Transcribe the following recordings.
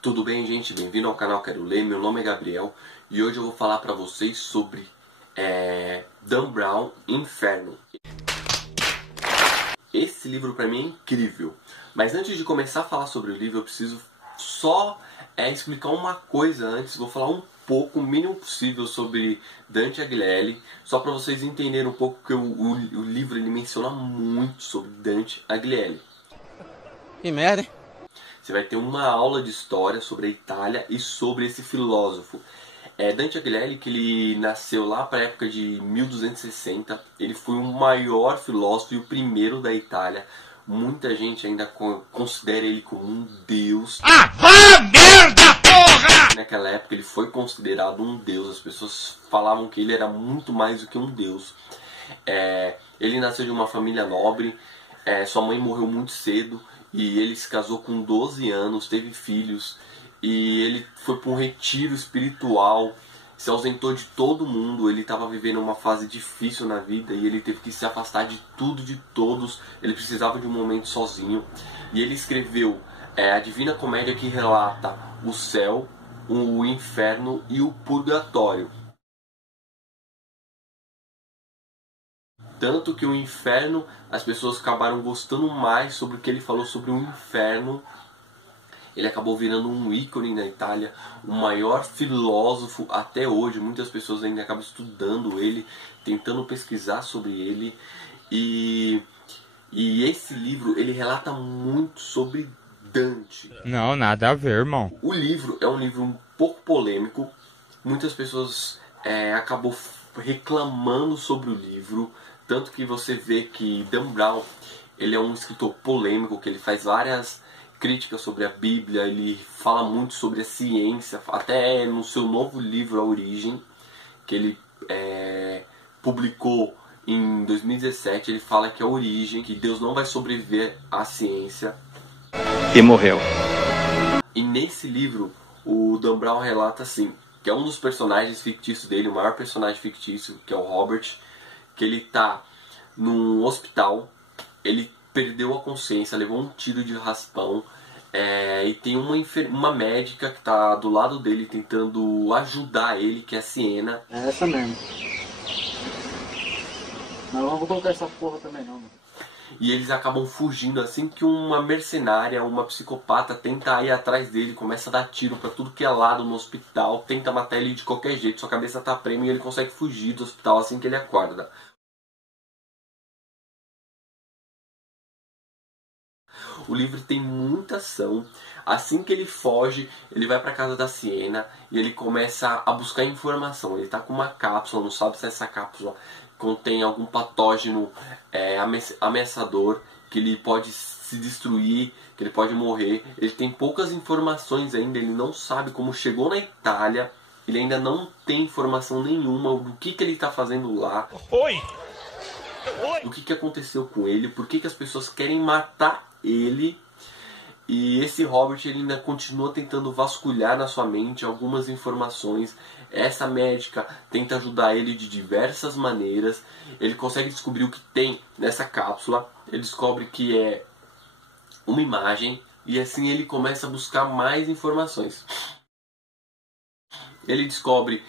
Tudo bem, gente? Bem-vindo ao canal Quero Ler. Meu nome é Gabriel e hoje eu vou falar para vocês sobre Dan Brown, Inferno. Esse livro para mim é incrível, mas antes de começar a falar sobre o livro eu preciso só explicar uma coisa antes. Vou falar um pouco, o mínimo possível, sobre Dante Alighieri, só para vocês entenderem um pouco, que o livro ele menciona muito sobre Dante Alighieri. Que merda, hein? Você vai ter uma aula de história sobre a Itália e sobre esse filósofo. Dante Alighieri, que ele nasceu lá para a época de 1260, ele foi o maior filósofo e o primeiro da Itália. Muita gente ainda considera ele como um deus. Ah, vá merda, porra! Naquela época ele foi considerado um deus, as pessoas falavam que ele era muito mais do que um deus. Ele nasceu de uma família nobre, sua mãe morreu muito cedo e ele se casou com 12 anos, teve filhos. E ele foi para um retiro espiritual, se ausentou de todo mundo. Ele estava vivendo uma fase difícil na vida e ele teve que se afastar de tudo, de todos. Ele precisava de um momento sozinho. E ele escreveu a Divina Comédia, que relata o céu, o inferno e o purgatório. Tanto que o inferno, as pessoas acabaram gostando mais sobre o que ele falou sobre o inferno. Ele acabou virando um ícone na Itália, o maior filósofo até hoje. Muitas pessoas ainda acabam estudando ele, tentando pesquisar sobre ele. E esse livro, ele relata muito sobre Dante. Não, nada a ver, irmão. O livro é um livro um pouco polêmico. Muitas pessoas acabam reclamando sobre o livro. Tanto que você vê que Dan Brown, ele é um escritor polêmico, que ele faz várias críticas sobre a Bíblia, ele fala muito sobre a ciência, até no seu novo livro A Origem, que ele publicou em 2017, ele fala que a origem, que Deus não vai sobreviver à ciência. E morreu. E nesse livro, o Dan Brown relata assim, que é um dos personagens fictícios dele, o maior personagem fictício, que é o Robert, que ele tá num hospital, ele perdeu a consciência, levou um tiro de raspão, e tem uma médica que está do lado dele tentando ajudar ele, que é a Siena. É essa mesmo. Mas eu não vou colocar essa porra também não, mano. E eles acabam fugindo assim que uma mercenária, uma psicopata, tenta ir atrás dele, começa a dar tiro pra tudo que é lado no hospital, tenta matar ele de qualquer jeito, sua cabeça tá prêmio e ele consegue fugir do hospital assim que ele acorda. O livro tem muita ação. Assim que ele foge, ele vai para casa da Siena e ele começa a buscar informação. Ele está com uma cápsula, não sabe se essa cápsula contém algum patógeno ameaçador, que ele pode se destruir, que ele pode morrer. Ele tem poucas informações ainda, ele não sabe como chegou na Itália, ele ainda não tem informação nenhuma do que ele está fazendo lá. Oi! O que aconteceu com ele, por que as pessoas querem matar ele. E esse Robert, ele ainda continua tentando vasculhar na sua mente algumas informações. Essa médica tenta ajudar ele de diversas maneiras. Ele consegue descobrir o que tem nessa cápsula. Ele descobre que é uma imagem e assim ele começa a buscar mais informações. Ele descobre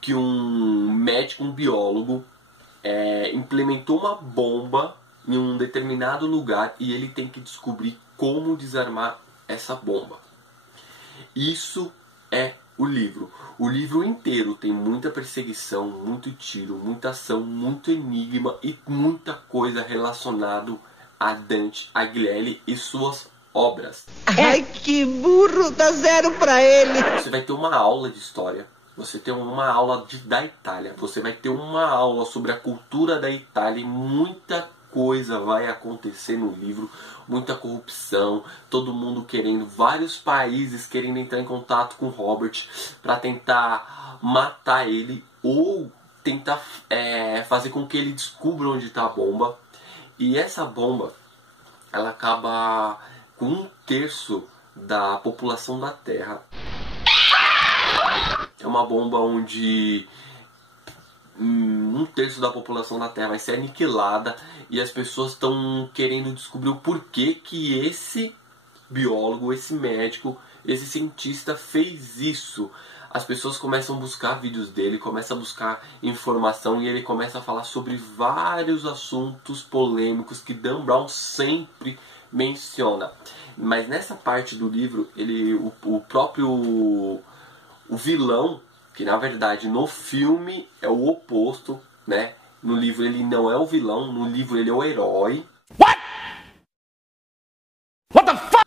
que um médico, um biólogo, implementou uma bomba em um determinado lugar e ele tem que descobrir como desarmar essa bomba. Isso é o livro. O livro inteiro tem muita perseguição, muito tiro, muita ação, muito enigma e muita coisa relacionada a Dante Alighieri e suas obras. Ai, que burro, dá 0 pra ele. Você vai ter uma aula de história. Você tem uma aula da Itália. Você vai ter uma aula sobre a cultura da Itália e muita coisa vai acontecer no livro, muita corrupção, todo mundo querendo, vários países querendo entrar em contato com Robert para tentar matar ele ou tentar fazer com que ele descubra onde está a bomba. E essa bomba, ela acaba com 1/3 da população da Terra. É uma bomba onde 1/3 da população da Terra vai ser aniquilada e as pessoas estão querendo descobrir o porquê que esse biólogo, esse médico, esse cientista fez isso. As pessoas começam a buscar vídeos dele, começam a buscar informação e ele começa a falar sobre vários assuntos polêmicos que Dan Brown sempre menciona. Mas nessa parte do livro, o próprio vilão, que na verdade no filme é o oposto, né? No livro ele não é o vilão, no livro ele é o herói. What the fuck?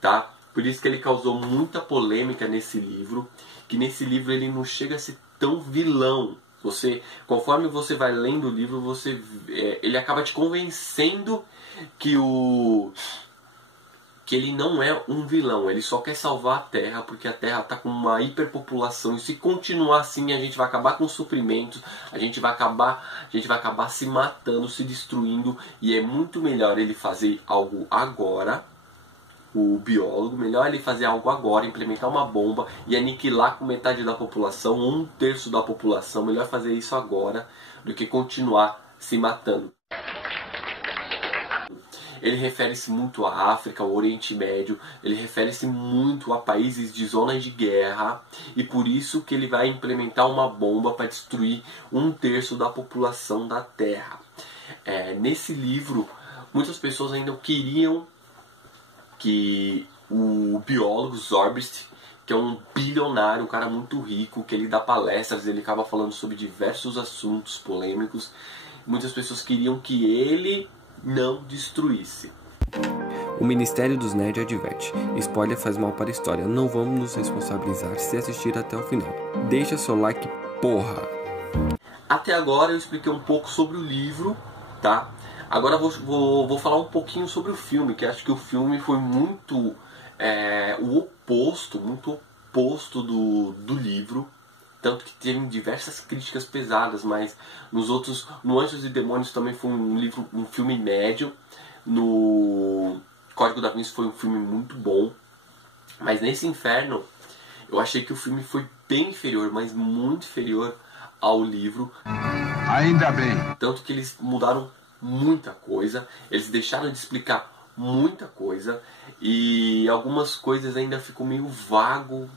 Tá? Por isso que ele causou muita polêmica nesse livro, que nesse livro ele não chega a ser tão vilão. Conforme você vai lendo o livro, ele acaba te convencendo que ele não é um vilão, ele só quer salvar a Terra, porque a Terra está com uma hiperpopulação, e se continuar assim a gente vai acabar com os suprimentos, a gente vai acabar se matando, se destruindo, e é muito melhor ele fazer algo agora. O biólogo, melhor ele fazer algo agora, implementar uma bomba e aniquilar com metade da população, 1/3 da população, melhor fazer isso agora do que continuar se matando. Ele refere-se muito à África, ao Oriente Médio, ele refere-se muito a países de zonas de guerra, e por isso que ele vai implementar uma bomba para destruir 1/3 da população da Terra. Nesse livro, muitas pessoas ainda queriam que o biólogo Zorbist, que é um bilionário, um cara muito rico, que ele dá palestras, ele acaba falando sobre diversos assuntos polêmicos, muitas pessoas queriam que ele não destruísse. O Ministério dos Nerds adverte: spoiler faz mal para a história, não vamos nos responsabilizar se assistir até o final. Deixa seu like, porra! Até agora eu expliquei um pouco sobre o livro, tá? Agora vou falar um pouquinho sobre o filme, que acho que o filme foi muito muito oposto do livro. Tanto que teve diversas críticas pesadas, mas no Anjos e Demônios também foi um filme médio. No Código da Vinci foi um filme muito bom. Mas nesse Inferno, eu achei que o filme foi bem inferior, mas muito inferior ao livro. Ainda bem. Tanto que eles mudaram muita coisa, eles deixaram de explicar muita coisa, e algumas coisas ainda ficou meio vago,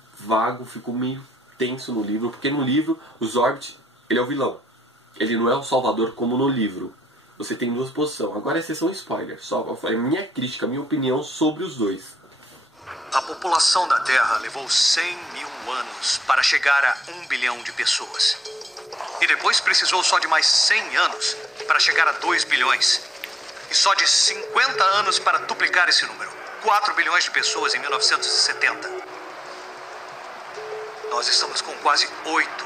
ficou meio tenso no livro, porque no livro o Zorbit, ele é o vilão, ele não é o salvador como no livro. Você tem duas posições. Agora é sessão spoiler, só a minha crítica, a minha opinião sobre os dois. A população da Terra levou 100 mil anos para chegar a 1 bilhão de pessoas. E depois precisou só de mais 100 anos para chegar a 2 bilhões. E só de 50 anos para duplicar esse número. 4 bilhões de pessoas em 1970. Nós estamos com quase 8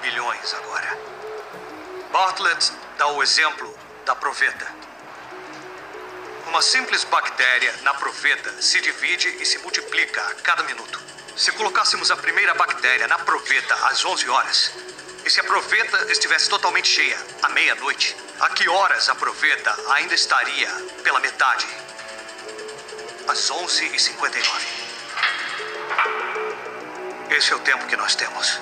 bilhões agora. Bartlett dá o exemplo da proveta. Uma simples bactéria na proveta se divide e se multiplica a cada minuto. Se colocássemos a primeira bactéria na proveta às 11 horas... E se a proveta estivesse totalmente cheia à meia-noite, a que horas a proveta ainda estaria pela metade? Às 11h59. Esse é o tempo que nós temos.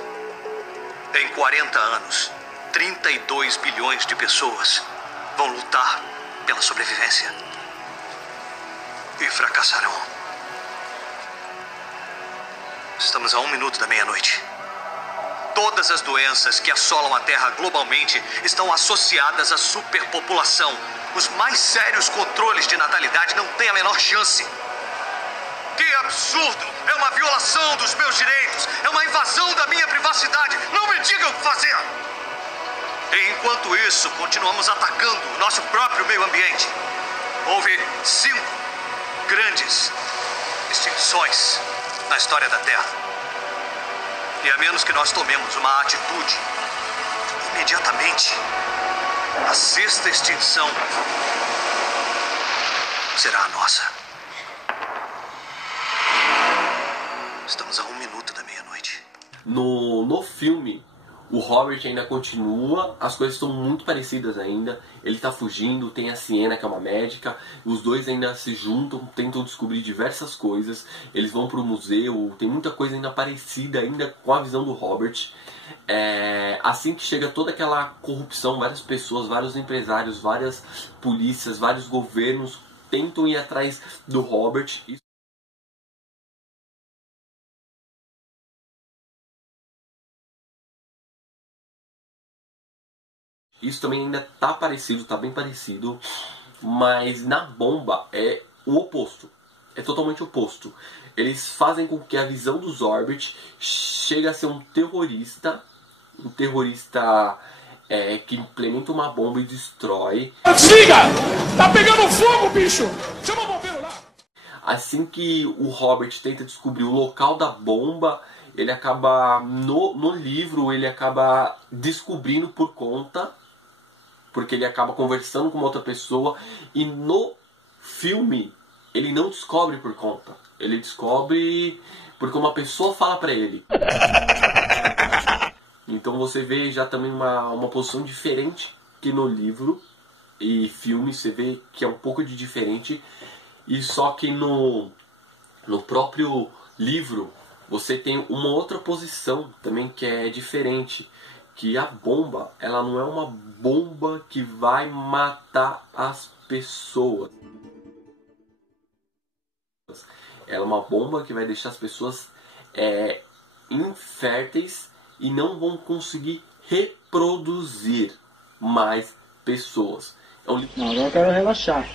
Em 40 anos, 32 bilhões de pessoas vão lutar pela sobrevivência. E fracassarão. Estamos a 1 minuto da meia-noite. Todas as doenças que assolam a Terra globalmente estão associadas à superpopulação. Os mais sérios controles de natalidade não têm a menor chance. Que absurdo! É uma violação dos meus direitos! É uma invasão da minha privacidade! Não me digam o que fazer! E enquanto isso, continuamos atacando o nosso próprio meio ambiente. Houve 5 grandes extinções na história da Terra. E a menos que nós tomemos uma atitude, imediatamente, a 6ª extinção será a nossa. Estamos a 1 minuto da meia-noite. No filme, o Robert ainda continua, as coisas estão muito parecidas ainda. Ele tá fugindo, tem a Sienna, que é uma médica, os dois ainda se juntam, tentam descobrir diversas coisas. Eles vão pro museu, tem muita coisa ainda parecida ainda com a visão do Robert. Assim que chega toda aquela corrupção, várias pessoas, vários empresários, várias polícias, vários governos tentam ir atrás do Robert. Isso também ainda tá parecido, tá bem parecido, mas na Bomba é o oposto. É totalmente oposto. Eles fazem com que a visão do Zorbit chegue a ser um terrorista que implementa uma bomba e destrói. Siga! Tá pegando fogo, bicho! Chama o bombeiro lá! Assim que o Robert tenta descobrir o local da bomba, ele acaba, no livro, ele acaba descobrindo por conta, porque ele acaba conversando com uma outra pessoa, e no filme ele não descobre por conta, ele descobre porque uma pessoa fala pra ele. Então você vê já também uma posição diferente que no livro e filme, você vê que é um pouco de diferente, e só que no próprio livro você tem uma outra posição também que é diferente, que a bomba, ela não é uma bomba que vai matar as pessoas. Ela é uma bomba que vai deixar as pessoas inférteis e não vão conseguir reproduzir mais pessoas. É um livro... Não, agora eu quero relaxar.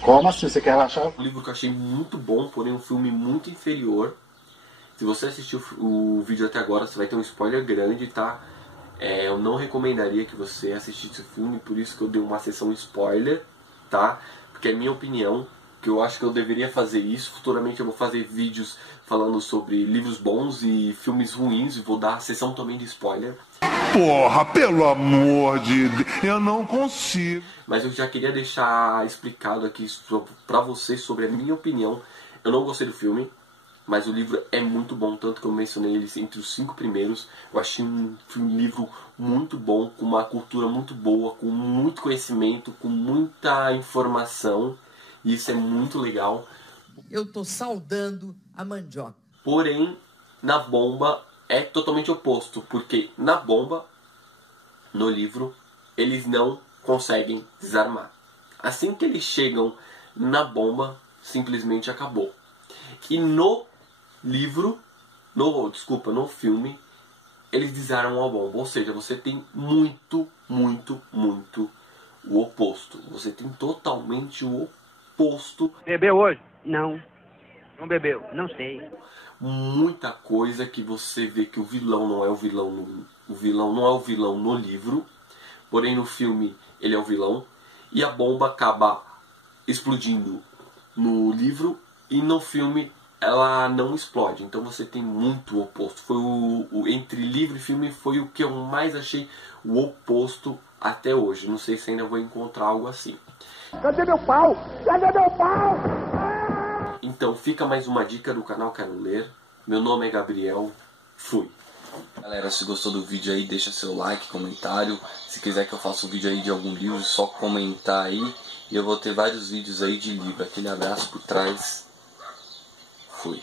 Como assim? Você quer relaxar? Um livro que eu achei muito bom, porém um filme muito inferior. Se você assistiu o vídeo até agora, você vai ter um spoiler grande, tá? Eu não recomendaria que você assistisse o filme, por isso que eu dei uma sessão spoiler, tá? Porque é minha opinião, que eu acho que eu deveria fazer isso. Futuramente eu vou fazer vídeos falando sobre livros bons e filmes ruins, e vou dar a sessão também de spoiler. Porra, pelo amor de Deus, eu não consigo. Mas eu já queria deixar explicado aqui pra vocês sobre a minha opinião. Eu não gostei do filme, mas o livro é muito bom, tanto que eu mencionei eles entre os 5 primeiros. Eu achei um livro muito bom, com uma cultura muito boa, com muito conhecimento, com muita informação. E isso é muito legal. Eu tô saudando a mandioca. Porém, na Bomba é totalmente oposto, porque na Bomba, no livro, eles não conseguem desarmar. Assim que eles chegam na bomba, simplesmente acabou. E no livro, no filme, eles desarmam a bomba. Ou seja, você tem muito o oposto. Você tem totalmente o oposto. Bebeu hoje? Não. Não bebeu? Não sei. Muita coisa que você vê que o vilão não é o vilão o vilão não é o vilão no livro, porém no filme ele é o vilão, e a bomba acaba explodindo no livro e no filme ela não explode. Então você tem muito o oposto. Foi entre livro e filme foi o que eu mais achei o oposto até hoje. Não sei se ainda vou encontrar algo assim. Cadê meu pau? Cadê meu pau? Então fica mais uma dica do canal Quero Ler. Meu nome é Gabriel. Fui. Galera, se gostou do vídeo aí, deixa seu like, comentário. Se quiser que eu faça um vídeo aí de algum livro, é só comentar aí. E eu vou ter vários vídeos aí de livro. Aquele abraço por trás. Fui.